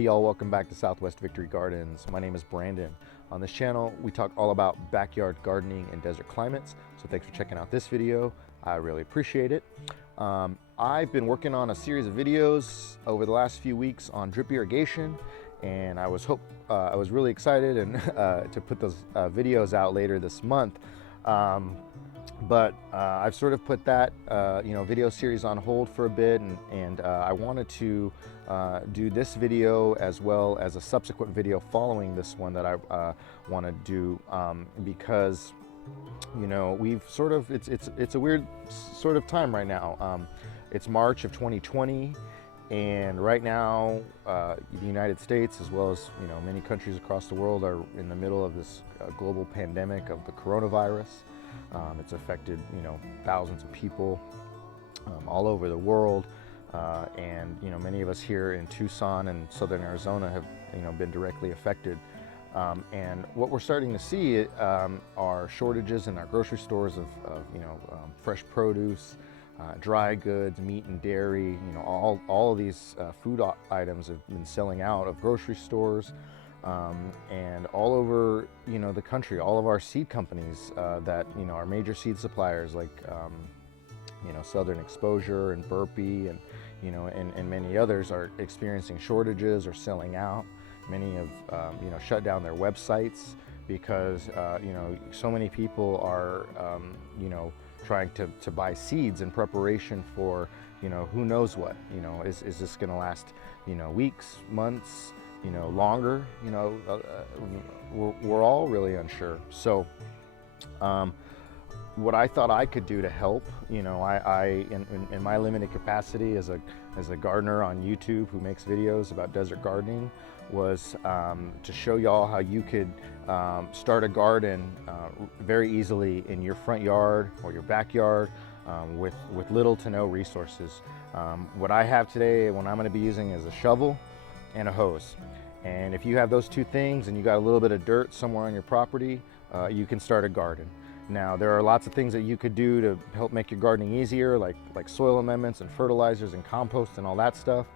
Hey y'all, welcome back to Southwest Victory Gardens. My name is Brandon. On this channel, we talk all about backyard gardening and desert climates. So thanks for checking out this video. I really appreciate it. I've been working on a series of videos over the last few weeks on drip irrigation, and I was really excited and to put those videos out later this month. But I've sort of put that video series on hold for a bit, and I wanted to do this video as well as a subsequent video following this one that I want to do because we've sort of it's a weird sort of time right now. It's March of 2020, and right now the United States, as well as many countries across the world, are in the middle of this global pandemic of the coronavirus. It's affected thousands of people all over the world, and many of us here in Tucson and southern Arizona have been directly affected. And what we're starting to see are shortages in our grocery stores of fresh produce, dry goods, meat and dairy. All of these food items have been selling out of grocery stores. And all over the country, all of our seed companies that are major seed suppliers like Southern Exposure and Burpee and many others are experiencing shortages or selling out. Many have shut down their websites because so many people are trying to buy seeds in preparation for who knows what. Is this going to last weeks, months, longer? We're all really unsure. So what I thought I could do to help, I in my limited capacity as a gardener on YouTube who makes videos about desert gardening, was to show y'all how you could start a garden very easily in your front yard or your backyard with little to no resources. What I have today, what I'm going to be using, is a shovel and a hose. And if you have those two things and you got a little bit of dirt somewhere on your property, you can start a garden. Now, there are lots of things that you could do to help make your gardening easier, like soil amendments and fertilizers and compost and all that stuff,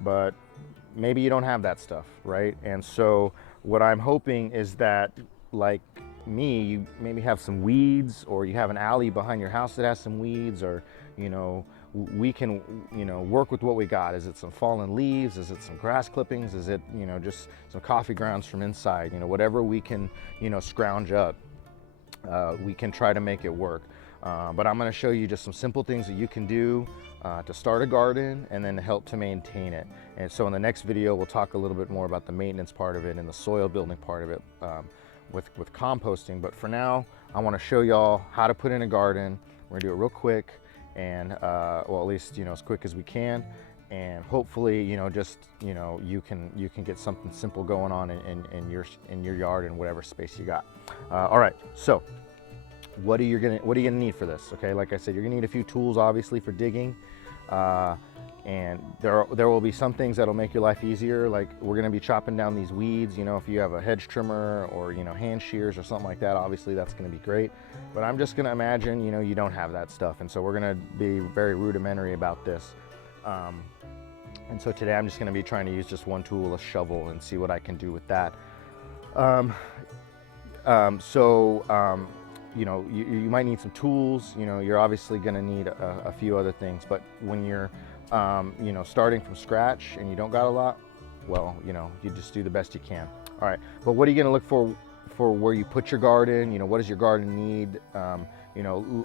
but maybe you don't have that stuff, right? And so what I'm hoping is that, like me, you maybe have some weeds, or you have an alley behind your house that has some weeds, or we can work with what we got. Is it some fallen leaves? Is it some grass clippings? Is it just some coffee grounds from inside? Whatever we can scrounge up, we can try to make it work. But I'm going to show you just some simple things that you can do to start a garden and then help to maintain it. And so in the next video, we'll talk a little bit more about the maintenance part of it and the soil building part of it with composting. But for now, I want to show y'all how to put in a garden. We're going to do it real quick, and well, at least as quick as we can. And hopefully, you can get something simple going on in your yard and whatever space you got. All right, so what are you gonna need for this? Okay, like I said, you're gonna need a few tools, obviously, for digging, and there will be some things that'll make your life easier. Like, we're gonna be chopping down these weeds. If you have a hedge trimmer or hand shears or something like that, obviously that's gonna be great. But I'm just gonna imagine you don't have that stuff, and so we're gonna be very rudimentary about this. And so today I'm just going to be trying to use just one tool, a shovel, and see what I can do with that. You might need some tools. You're obviously going to need a few other things. But when you're starting from scratch and you don't got a lot, well, you just do the best you can. All right. But what are you going to look for where you put your garden? What does your garden need?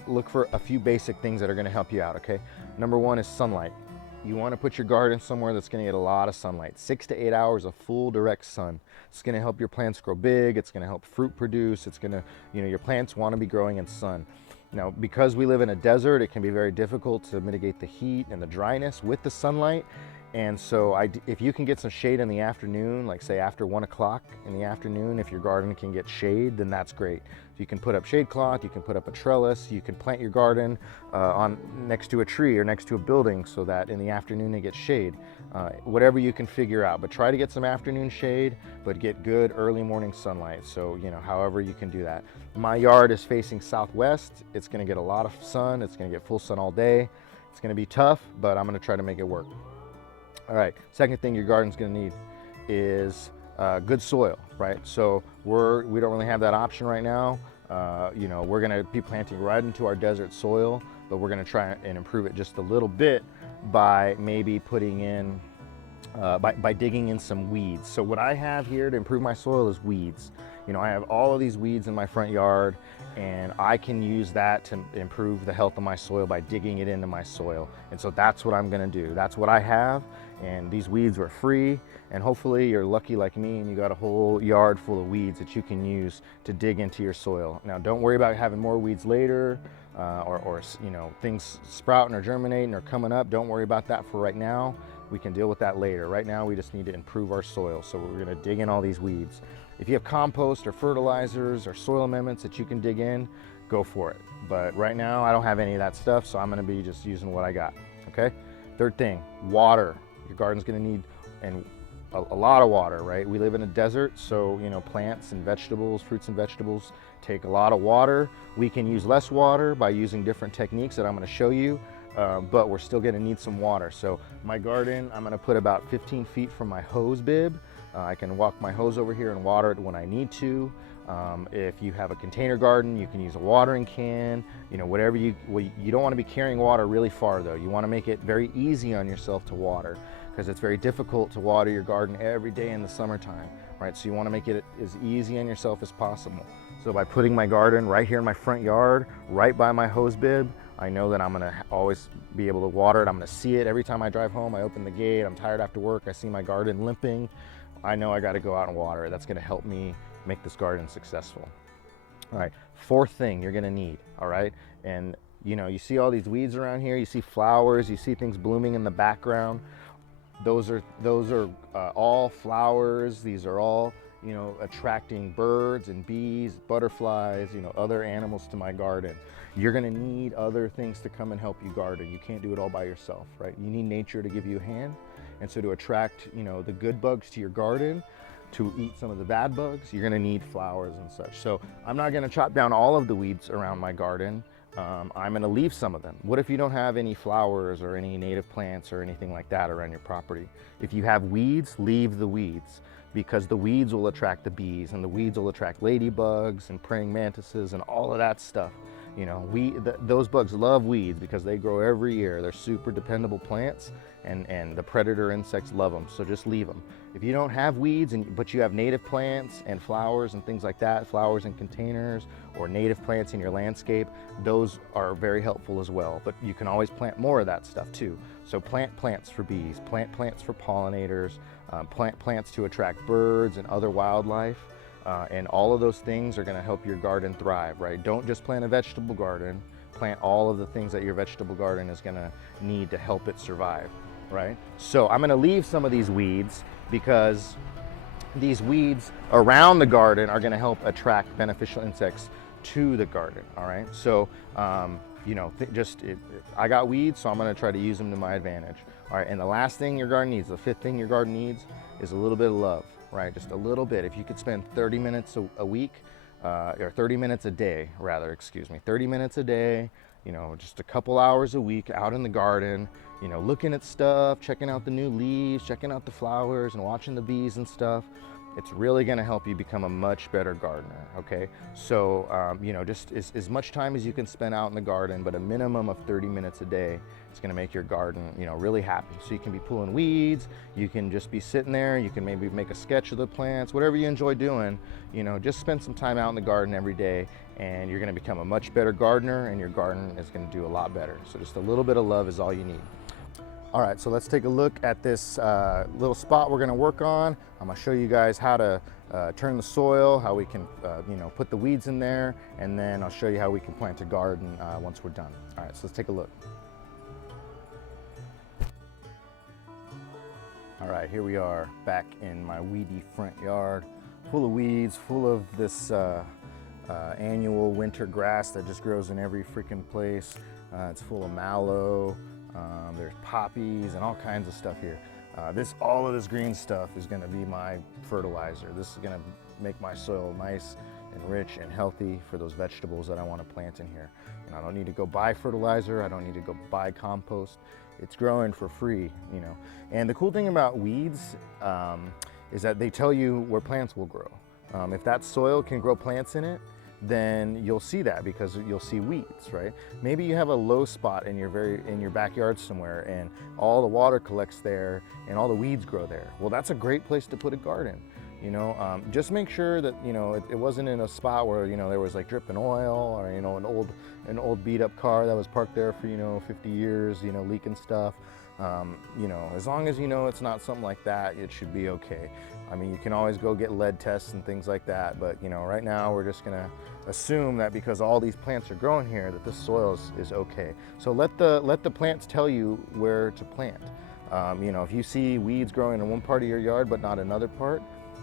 Look for a few basic things that are going to help you out. Okay. Number one is sunlight. You want to put your garden somewhere that's going to get a lot of sunlight, 6 to 8 hours of full direct sun. It's going to help your plants grow big. It's going to help fruit produce. It's going to, your plants want to be growing in sun. Now, because we live in a desert, it can be very difficult to mitigate the heat and the dryness with the sunlight. And so if you can get some shade in the afternoon, like say after 1 o'clock in the afternoon, if your garden can get shade, then that's great. You can put up shade cloth, you can put up a trellis, you can plant your garden next to a tree or next to a building so that in the afternoon it gets shade. Whatever you can figure out, but try to get some afternoon shade, but get good early morning sunlight. So, however you can do that. My yard is facing southwest. It's gonna get a lot of sun. It's gonna get full sun all day. It's gonna be tough, but I'm gonna try to make it work. All right, second thing your garden's gonna need is good soil, right? So we don't really have that option right now. You know, we're gonna be planting right into our desert soil, but we're gonna try and improve it just a little bit by maybe putting in, by digging in some weeds. So what I have here to improve my soil is weeds. You know, I have all of these weeds in my front yard, and I can use that to improve the health of my soil by digging it into my soil. And so that's what I'm gonna do. That's what I have, and these weeds were free, and hopefully you're lucky like me and you got a whole yard full of weeds that you can use to dig into your soil. Now, don't worry about having more weeds later, or you know, things sprouting or germinating or coming up. Don't worry about that for right now. We can deal with that later. Right now, we just need to improve our soil. So we're gonna dig in all these weeds. If you have compost or fertilizers or soil amendments that you can dig in, go for it. But right now, I don't have any of that stuff, so I'm gonna be just using what I got, okay? Third thing, water. Your garden's gonna need a lot of water, right? We live in a desert, so you know, plants and vegetables, fruits and vegetables take a lot of water. We can use less water by using different techniques that I'm gonna show you, but we're still gonna need some water. So my garden, I'm gonna put about 15 feet from my hose bib. I can walk my hose over here and water it when I need to. If you have a container garden, you can use a watering can, you know, whatever you don't want to be carrying water really far though. You want to make it very easy on yourself to water, because it's very difficult to water your garden every day in the summertime, right? So you want to make it as easy on yourself as possible. So by putting my garden right here in my front yard, right by my hose bib, I know that I'm gonna always be able to water it. I'm gonna see it every time I drive home. I open the gate, I'm tired after work, I see my garden limping. I know I gotta go out and water it. That's gonna help me make this garden successful. All right, fourth thing you're gonna need, all right? And you know, you see all these weeds around here, you see flowers, you see things blooming in the background. Those are all flowers. These are all, you know, attracting birds and bees, butterflies, you know, other animals to my garden. You're gonna need other things to come and help you garden. You can't do it all by yourself, right? You need nature to give you a hand. And so to attract, you know, the good bugs to your garden, to eat some of the bad bugs, you're gonna need flowers and such. So I'm not gonna chop down all of the weeds around my garden. I'm gonna leave some of them. What if you don't have any flowers or any native plants or anything like that around your property? If you have weeds, leave the weeds, because the weeds will attract the bees, and the weeds will attract ladybugs and praying mantises and all of that stuff. You know, those bugs love weeds because they grow every year. They're super dependable plants, and the predator insects love them, so just leave them. If you don't have weeds, but you have native plants and flowers and things like that, flowers in containers or native plants in your landscape, those are very helpful as well. But you can always plant more of that stuff too. So plant plants for bees, plant plants for pollinators, plant plants to attract birds and other wildlife. And all of those things are gonna help your garden thrive, right? Don't just plant a vegetable garden, plant all of the things that your vegetable garden is gonna need to help it survive, right? So I'm gonna leave some of these weeds because these weeds around the garden are gonna help attract beneficial insects to the garden, all right? So, you know, I got weeds, so I'm gonna try to use them to my advantage. All right, and the last thing your garden needs, the fifth thing your garden needs, is a little bit of love, right? Just a little bit. If you could spend 30 minutes a week, or 30 minutes a day, rather, excuse me, 30 minutes a day, you know, just a couple hours a week out in the garden, you know, looking at stuff, checking out the new leaves, checking out the flowers and watching the bees and stuff, it's really gonna help you become a much better gardener, okay? So, you know, just as much time as you can spend out in the garden, but a minimum of 30 minutes a day, it's gonna make your garden, you know, really happy. So you can be pulling weeds, you can just be sitting there, you can maybe make a sketch of the plants, whatever you enjoy doing, you know, just spend some time out in the garden every day, and you're gonna become a much better gardener, and your garden is gonna do a lot better. So just a little bit of love is all you need. All right, so let's take a look at this little spot we're gonna work on. I'm gonna show you guys how to turn the soil, how we can you know, put the weeds in there, and then I'll show you how we can plant a garden once we're done. All right, so let's take a look. All right, here we are back in my weedy front yard, full of weeds, full of this annual winter grass that just grows in every freaking place. It's full of mallow. There's poppies and all kinds of stuff here. All of this green stuff is gonna be my fertilizer. This is gonna make my soil nice and rich and healthy for those vegetables that I wanna plant in here. And I don't need to go buy fertilizer, I don't need to go buy compost. It's growing for free, you know. And the cool thing about weeds is that they tell you where plants will grow. If that soil can grow plants in it, then you'll see that, because you'll see weeds, right? Maybe you have a low spot in your backyard somewhere, and all the water collects there and all the weeds grow there. Well, that's a great place to put a garden. You know, just make sure that, you know, it wasn't in a spot where, you know, there was like dripping oil, or, you know, an old beat up car that was parked there for, you know, 50 years, you know, leaking stuff. You know, as long as you know it's not something like that, it should be okay. I mean, you can always go get lead tests and things like that, but, you know, right now we're just gonna assume that because all these plants are growing here, that this soil is okay. So let the plants tell you where to plant. You know, if you see weeds growing in one part of your yard but not another part,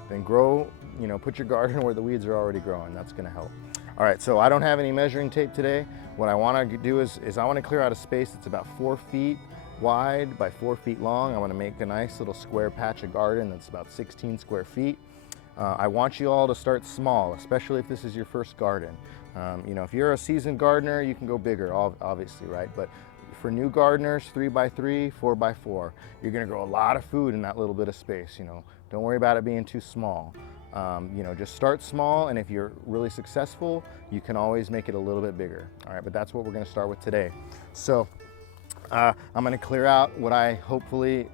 then put your garden where the weeds are already growing. That's gonna help. All right, so I don't have any measuring tape today. What I wanna do is I wanna clear out a space that's about 4 feet wide by 4 feet long. I want to make a nice little square patch of garden that's about 16 square feet. I want you all to start small, especially if this is your first garden. You know, if you're a seasoned gardener, you can go bigger, obviously, right? But for new gardeners, 3 by 3, 4 by 4, you're going to grow a lot of food in that little bit of space. You know, don't worry about it being too small. You know, just start small, and if you're really successful, you can always make it a little bit bigger. All right, but that's what we're going to start with today. So I'm going to clear out what hopefully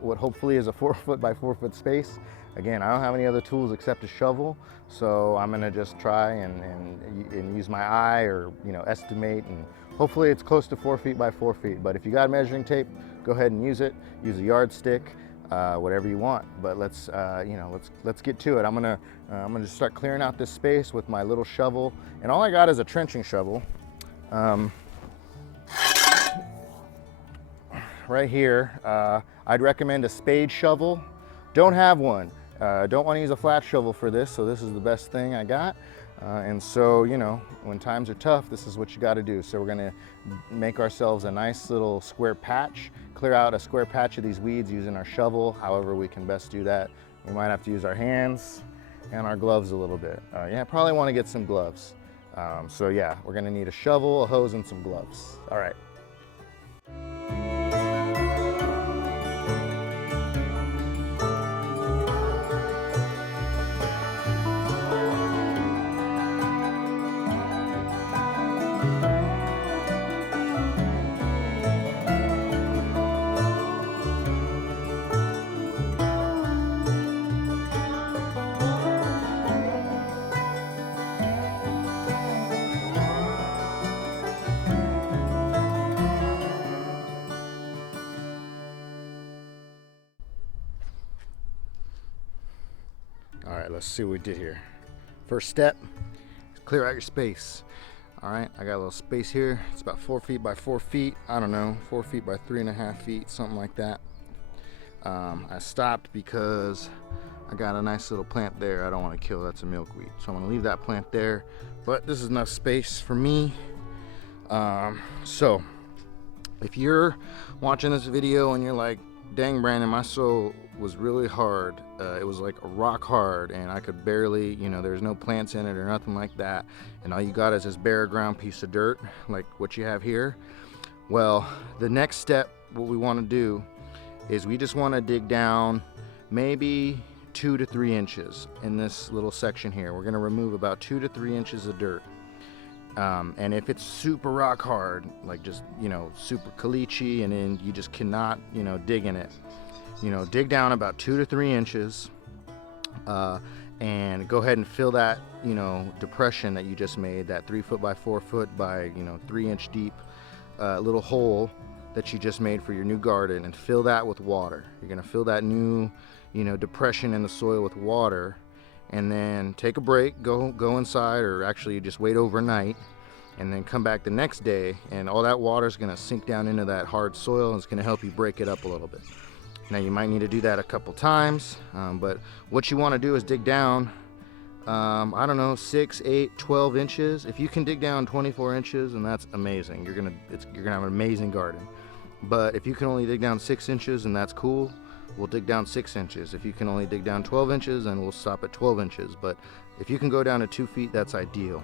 is a 4 foot by 4 foot space. Again, I don't have any other tools except a shovel, so I'm going to just try and use my eye, or, you know, estimate, and hopefully it's close to 4 feet by 4 feet. But if you got measuring tape, go ahead and use it. Use a yardstick, whatever you want. But let's get to it. I'm gonna just start clearing out this space with my little shovel, and all I got is a trenching shovel. Right here, I'd recommend a spade shovel. Don't have one. Don't want to use a flat shovel for this, so this is the best thing I got. And so, you know, when times are tough, this is what you got to do. So we're going to make ourselves a nice little square patch, clear out a square patch of these weeds using our shovel, however we can best do that. We might have to use our hands and our gloves a little bit. Yeah, probably want to get some gloves. So yeah, we're going to need a shovel, a hose, and some gloves. All right. All right, let's see what we did here. First step, clear out your space. All right, I got a little space here. It's about 4 feet by 4 feet. I don't know, 4 feet by 3.5 feet, something like that. I stopped because I got a nice little plant there I don't want to kill. That's a milkweed. So I'm gonna leave that plant there, but this is enough space for me. So if you're watching this video and you're like, dang, Brandon, my soil was really hard. It was like rock hard, and I could barely, you know, there's no plants in it or nothing like that, and all you got is this bare ground piece of dirt like what you have here. Well, the next step, what we want to do is we just want to dig down maybe 2 to 3 inches in this little section here. We're going to remove about 2 to 3 inches of dirt. And if it's super rock hard, like just, you know, super caliche, and then you just cannot, you know, dig in it, you know, dig down about 2 to 3 inches, and go ahead and fill that, you know, depression that you just made, that 3 foot by 4 foot by, you know, 3 inch deep little hole that you just made for your new garden, and fill that with water. You're going to fill that new, you know, depression in the soil with water, and then take a break, go inside, or actually just wait overnight, and then come back the next day, and all that water is going to sink down into that hard soil, and it's going to help you break it up a little bit. Now you might need to do that a couple times, but what you want to do is dig down, I don't know, 6, 8, 12 inches. If you can dig down 24 inches, and that's amazing. You're gonna have an amazing garden. But if you can only dig down 6 inches, and that's cool, we'll dig down 6 inches. If you can only dig down 12 inches, then we'll stop at 12 inches. But if you can go down to 2 feet, that's ideal.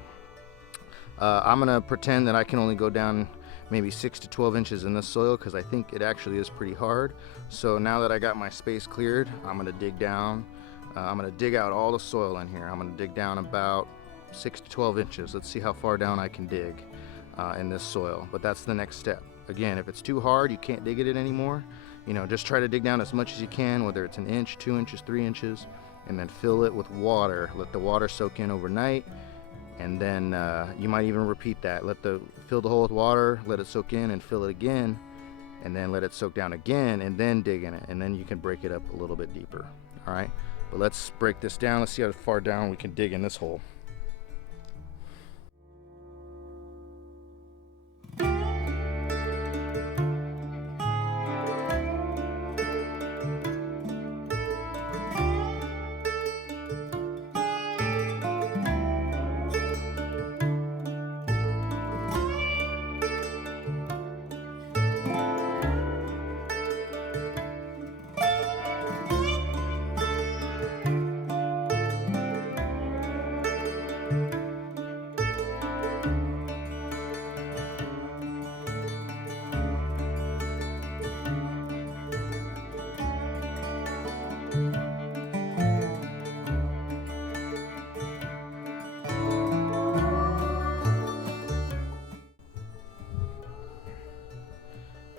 I'm gonna pretend that I can only go down maybe 6 to 12 inches in this soil, because I think it actually is pretty hard. So now that I got my space cleared, I'm gonna dig down I'm going to dig out all the soil in here. I'm going to dig down about 6 to 12 inches. Let's see how far down I can dig in this soil. But that's the next step. Again, if it's too hard, you can't dig it anymore, you know, just try to dig down as much as you can, whether it's an inch, 2 inches, 3 inches, and then fill it with water. Let the water soak in overnight, and then you might even repeat that. Fill the hole with water, let it soak in, and fill it again, and then let it soak down again, and then dig in it, and then you can break it up a little bit deeper. All right, but let's break this down. Let's see how far down we can dig in this hole.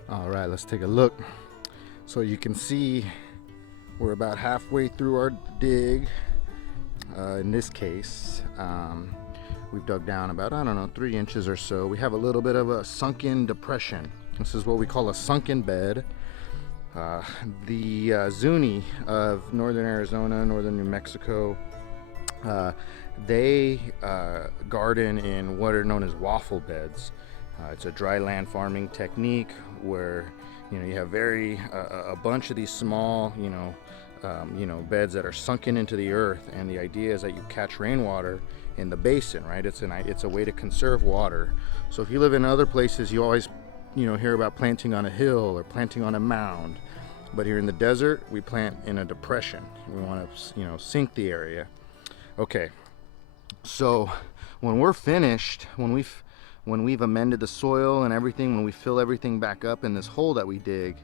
All right, let's take a look. So you can see we're about halfway through our dig. In this case, we've dug down about, I don't know, 3 inches or so. We have a little bit of a sunken depression. This is what we call a sunken bed. The Zuni of northern Arizona, northern New Mexico, they garden in what are known as waffle beds. It's a dry land farming technique where you have a bunch of these small beds that are sunken into the earth, and the idea is that you catch rainwater in the basin, right? It's a way to conserve water. So if you live in other places, you always hear about planting on a hill or planting on a mound, but here in the desert we plant in a depression. We want to sink the area. Okay, so when we're finished, when we've amended the soil and everything, when we fill everything back up in this hole that we dig,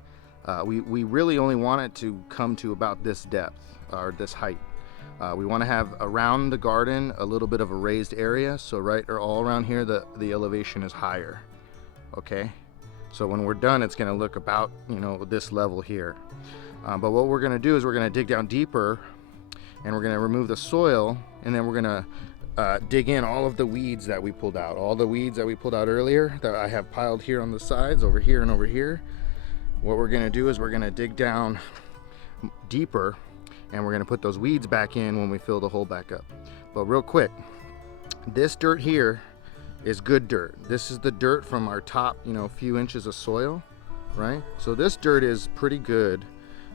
we really only want it to come to about this depth or this height. We want to have around the garden a little bit of a raised area, so all around here the elevation is higher. Okay, so when we're done, it's going to look about this level here. But what we're going to do is we're going to dig down deeper, and we're going to remove the soil, and then we're going to dig in all of the weeds that we pulled out. All the weeds that we pulled out earlier that I have piled here on the sides, over here and over here. What we're going to do is we're going to dig down deeper, and we're going to put those weeds back in when we fill the hole back up. But real quick, this dirt here is good dirt. This is the dirt from our top few inches of soil, right? So this dirt is pretty good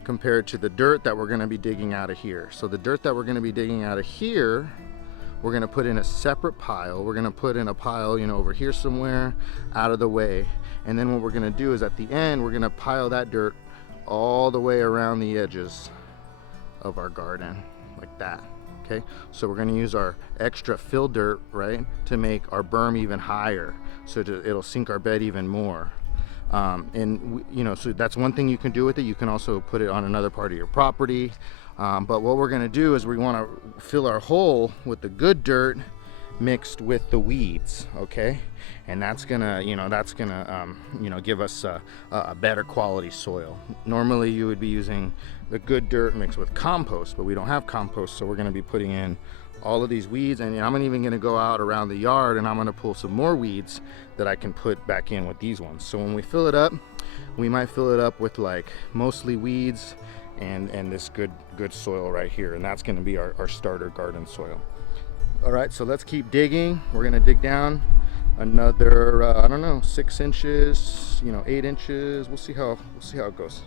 compared to the dirt that we're going to be digging out of here. So the dirt that we're going to be digging out of here, we're going to put in a separate pile. We're going to put in a pile over here somewhere, out of the way. And then what we're going to do is at the end, we're going to pile that dirt all the way around the edges of our garden, like that. Okay, so we're going to use our extra fill dirt, right, to make our berm even higher, so it'll sink our bed even more. So that's one thing you can do with it. You can also put it on another part of your property. But what we're going to do is we want to fill our hole with the good dirt mixed with the weeds, okay? And that's gonna give us a better quality soil. Normally you would be using the good dirt mixed with compost, but we don't have compost, so we're going to be putting in all of these weeds, and I'm even going to go out around the yard and I'm going to pull some more weeds that I can put back in with these ones. So when we fill it up, we might fill it up with like mostly weeds and this good soil right here, and that's going to be our starter garden soil. All right, so let's keep digging. We're going to dig down another I don't know, 6 inches, 8 inches. We'll see how it goes.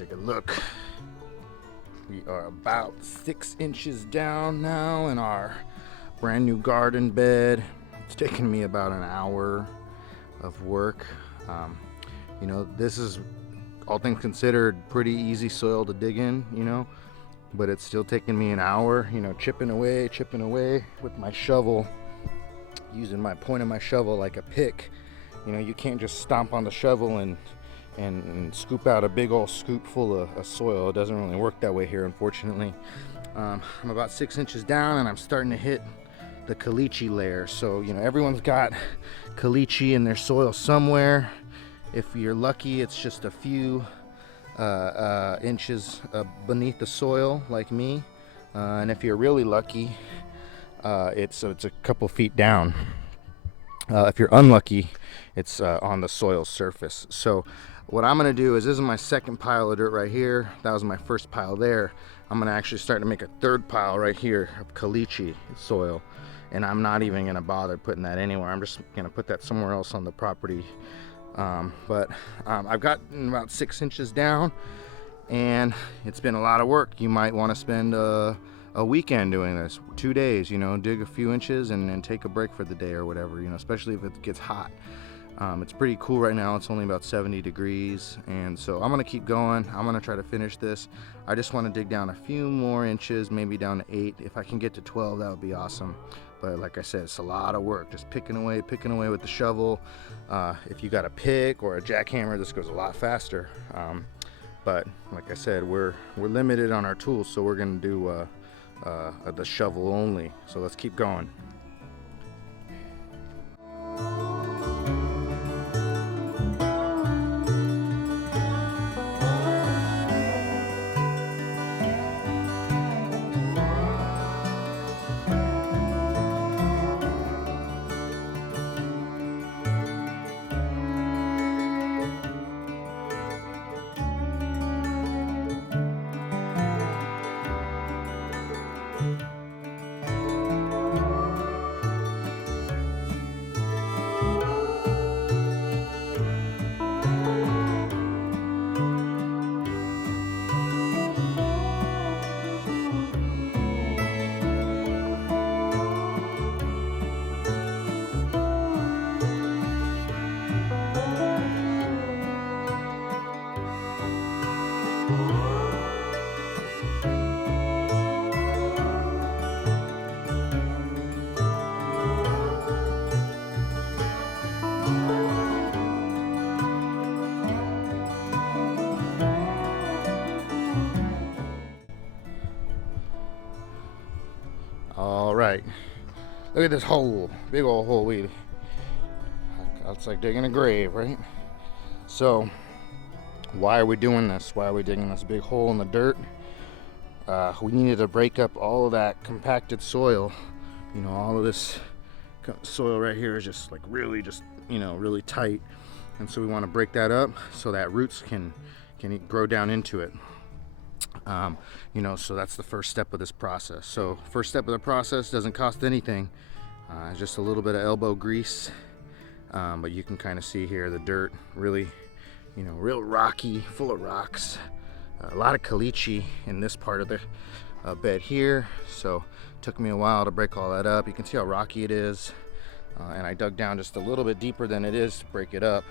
take a look. We are about 6 inches down now in our brand new garden bed. It's taken me about an hour of work. You know, this is, all things considered, pretty easy soil to dig in, you know, but it's still taking me an hour, you know, chipping away with my shovel, using my point of my shovel like a pick. You know, you can't just stomp on the shovel and scoop out a big old scoop full of soil. It doesn't really work that way here, unfortunately. I'm about 6 inches down and I'm starting to hit the caliche layer. So, you know, everyone's got caliche in their soil somewhere. If you're lucky, it's just a few inches beneath the soil, like me. And if you're really lucky, it's a couple feet down. If you're unlucky, it's on the soil surface. So what I'm gonna do is, this is my second pile of dirt right here. That was my first pile there. I'm gonna actually start to make a third pile right here of caliche soil. And I'm not even gonna bother putting that anywhere. I'm just gonna put that somewhere else on the property. I've gotten about 6 inches down, and it's been a lot of work. You might wanna spend a weekend doing this, 2 days, you know, dig a few inches and then take a break for the day or whatever, you know, especially if it gets hot. It's pretty cool right now. It's only about 70 degrees, and so I'm gonna keep going. I'm gonna try to finish this. I just want to dig down a few more inches, maybe down to 8. If I can get to 12, that would be awesome. But like I said, it's a lot of work, just picking away with the shovel. If you got a pick or a jackhammer, this goes a lot faster. But like I said, we're limited on our tools, so we're gonna do the shovel only. So let's keep going. All right, look at this hole, big old hole. It's like digging a grave, right? So why are we doing this? Why are we digging this big hole in the dirt? We needed to break up all of that compacted soil. You know, all of this soil right here is just like really tight, and so we want to break that up so that roots can grow down into it. You know, so that's the first step of this process. So first step of the process doesn't cost anything, just a little bit of elbow grease, but you can kind of see here the dirt really, you know, real rocky, full of rocks, a lot of caliche in this part of the bed here. So it took me a while to break all that up. You can see how rocky it is, and I dug down just a little bit deeper than it is to break it up,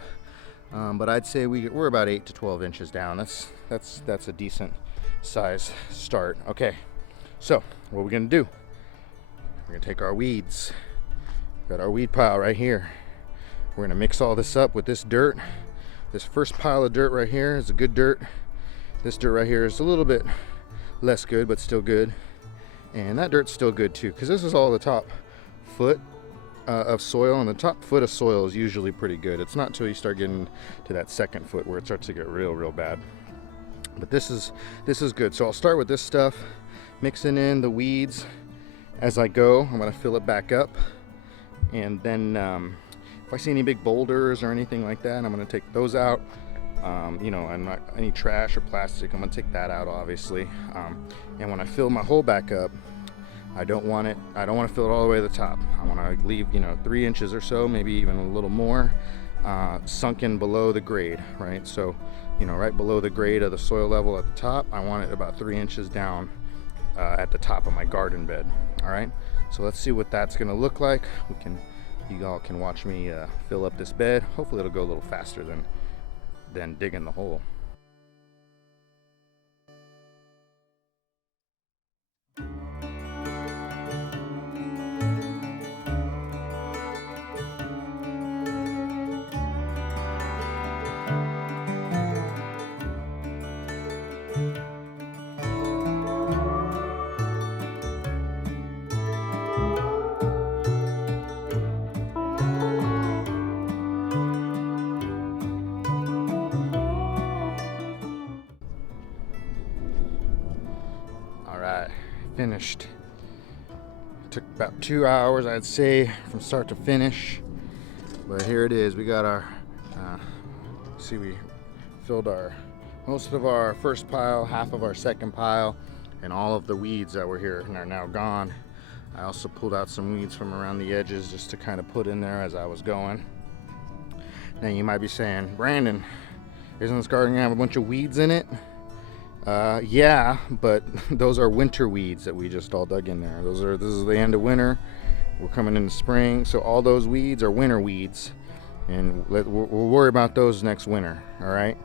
but I'd say we're about 8 to 12 inches down. That's a decent size start. Okay, so what we're gonna do, we're gonna take our weeds. Got our weed pile right here. We're gonna mix all this up with this dirt. This first pile of dirt right here is a good dirt. This dirt right here is a little bit less good, but still good. And that dirt's still good too, because this is all the top foot of soil, and the top foot of soil is usually pretty good. It's not until you start getting to that second foot where it starts to get real bad. But this is good. So I'll start with this stuff, mixing in the weeds as I go. I'm gonna fill it back up, and then if I see any big boulders or anything like that, I'm gonna take those out. You know, and not any trash or plastic, I'm gonna take that out, obviously. And when I fill my hole back up, I don't want to fill it all the way to the top. I want to leave, you know, 3 inches or so, maybe even a little more, sunken below the grade, right? So you know, right below the grade of the soil level at the top. I want it about 3 inches down at the top of my garden bed. All right, so let's see what that's gonna look like. You all can watch me fill up this bed. Hopefully it'll go a little faster than digging the hole. Finished. Took about 2 hours, I'd say, from start to finish. But here it is. We got our see, we filled most of our first pile, half of our second pile, and all of the weeds that were here are now gone. I also pulled out some weeds from around the edges just to kind of put in there as I was going. Now you might be saying, Brandon, isn't this garden gonna have a bunch of weeds in it? Yeah, but those are winter weeds that we just all dug in there. This is the end of winter. We're coming into spring, so all those weeds are winter weeds, and we'll worry about those next winter. All right.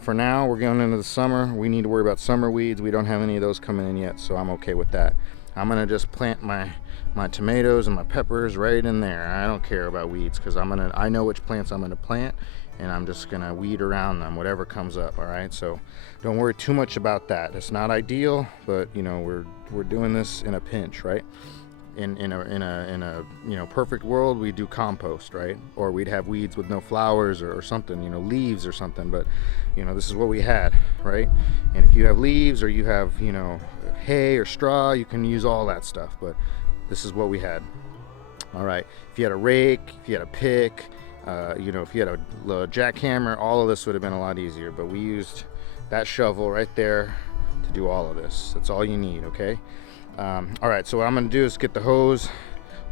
For now, we're going into the summer. We need to worry about summer weeds. We don't have any of those coming in yet, so I'm okay with that. I'm gonna just plant my tomatoes and my peppers right in there. I don't care about weeds because I know which plants I'm gonna plant, and I'm just gonna weed around them, whatever comes up. All right, so don't worry too much about that. It's not ideal, but you know, we're doing this in a pinch, right? In a you know, perfect world, we do compost, right? Or we'd have weeds with no flowers or something, you know, leaves or something. But you know, this is what we had, right? And if you have leaves or you have, you know, hay or straw, you can use all that stuff. But this is what we had. All right. If you had a rake, if you had a pick, you know, if you had a jackhammer, all of this would have been a lot easier. But we used that shovel right there to do all of this. That's all you need, okay? All right, so what I'm gonna do is get the hose,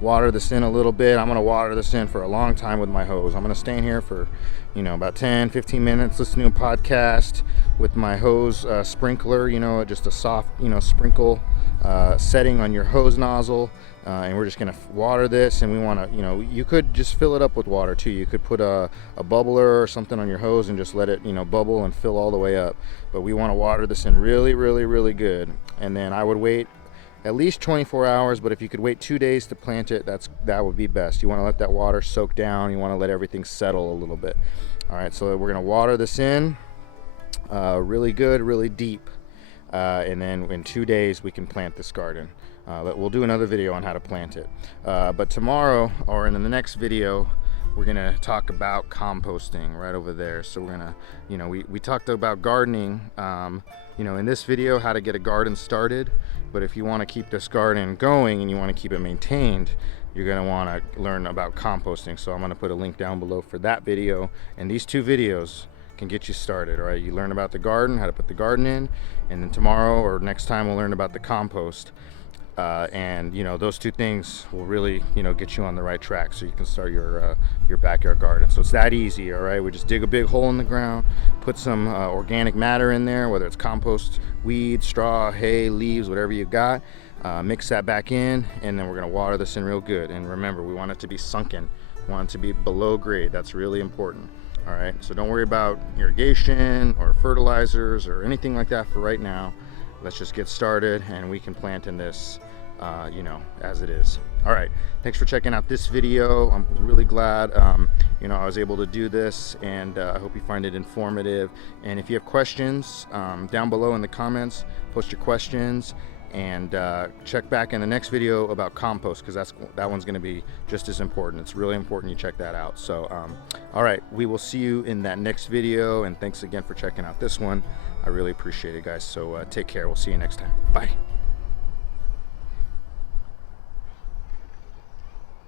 water this in a little bit. I'm gonna water this in for a long time with my hose. I'm gonna stay in here for, you know, about 10-15 minutes, listen to a podcast with my hose sprinkler, you know, just a soft, you know, sprinkle setting on your hose nozzle. And we're just gonna water this, and we wanna, you know, you could just fill it up with water too. You could put a bubbler or something on your hose and just let it, you know, bubble and fill all the way up. But we wanna water this in really, really, really good. And then I would wait at least 24 hours, but if you could wait 2 days to plant it, that would be best. You wanna let that water soak down. You wanna let everything settle a little bit. All right, so we're gonna water this in really good, really deep. And then in 2 days, we can plant this garden. We'll do another video on how to plant it. But tomorrow, or in the next video, we're gonna talk about composting right over there. So we're gonna, you know, we talked about gardening, you know, in this video, how to get a garden started. But if you wanna keep this garden going and you wanna keep it maintained, you're gonna wanna learn about composting. So I'm gonna put a link down below for that video. And these 2 videos can get you started. All right, you learn about the garden, how to put the garden in, and then tomorrow or next time we'll learn about the compost. And you know, those 2 things will really, you know, get you on the right track so you can start your backyard garden. So it's that easy. All right, we just dig a big hole in the ground, put some organic matter in there, whether it's compost, weeds, straw, hay, leaves, whatever you got. Mix that back in, and then we're gonna water this in real good. And remember, we want it to be sunken. We want it to be below grade. That's really important. All right, so don't worry about irrigation or fertilizers or anything like that for right now. Let's just get started, and we can plant in this, you know, as it is. All right, thanks for checking out this video. I'm really glad, you know, I was able to do this, and I hope you find it informative. And if you have questions, down below in the comments, post your questions, and check back in the next video about compost, because that one's going to be just as important. It's really important you check that out. So all right, we will see you in that next video, and thanks again for checking out this one. I really appreciate it, guys. So take care. We'll see you next time. Bye.